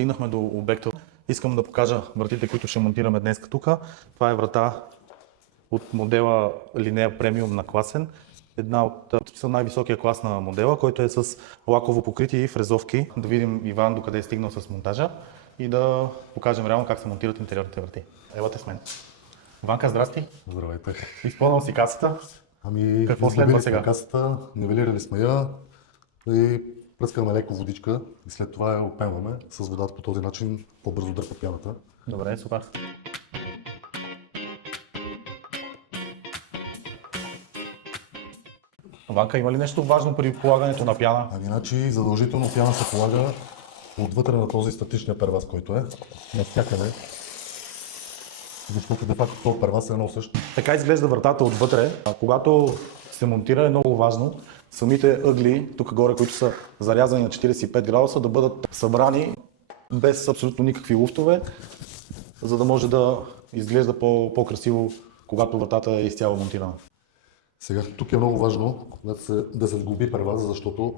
Стигнахме до обекта. Искам да покажа вратите, които ще монтираме днес тук. Това е врата от модела Linea Premium на Класен. Една от най-високия клас на модела, който е с лаково покритие и фрезовки. Да видим Иван докъде е стигнал с монтажа и да покажем реално как се монтират интериорните врати. Елате с мен. Иванка, здрасти. Здравейте. Изпълнал си касата. Какво следва сега? Касата, нивелирали сме я и пръскаме леко водичка и след това я опенваме с водата, по този начин по-бързо дърпа пяната. Добре, супер. Ванка, има ли нещо важно при полагането на пяна? Значи задължително пяна се полага отвътре на този статичния перваз, който е навсякъде. Защото де факто този перваз е едно също. Така изглежда вратата отвътре. А когато се монтира, е много важно самите ъгли, тук горе, които са зарязани на 45 градуса, да бъдат събрани без абсолютно никакви луфтове, за да може да изглежда по-красиво, когато вратата е изцяло монтирана. Сега тук е много важно да се сглоби перваза, защото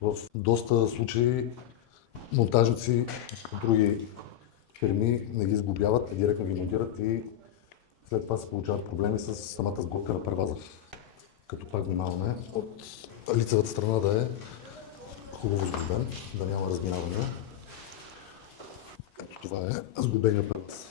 в доста случаи монтажници от други фирми не ги сглобяват, а директно ги монтират и след това се получават проблеми с самата сглобка на перваза. Като пак внимаваме от лицевата страна да е хубаво сглобен, да няма разминавания. Ето това е сглобения пред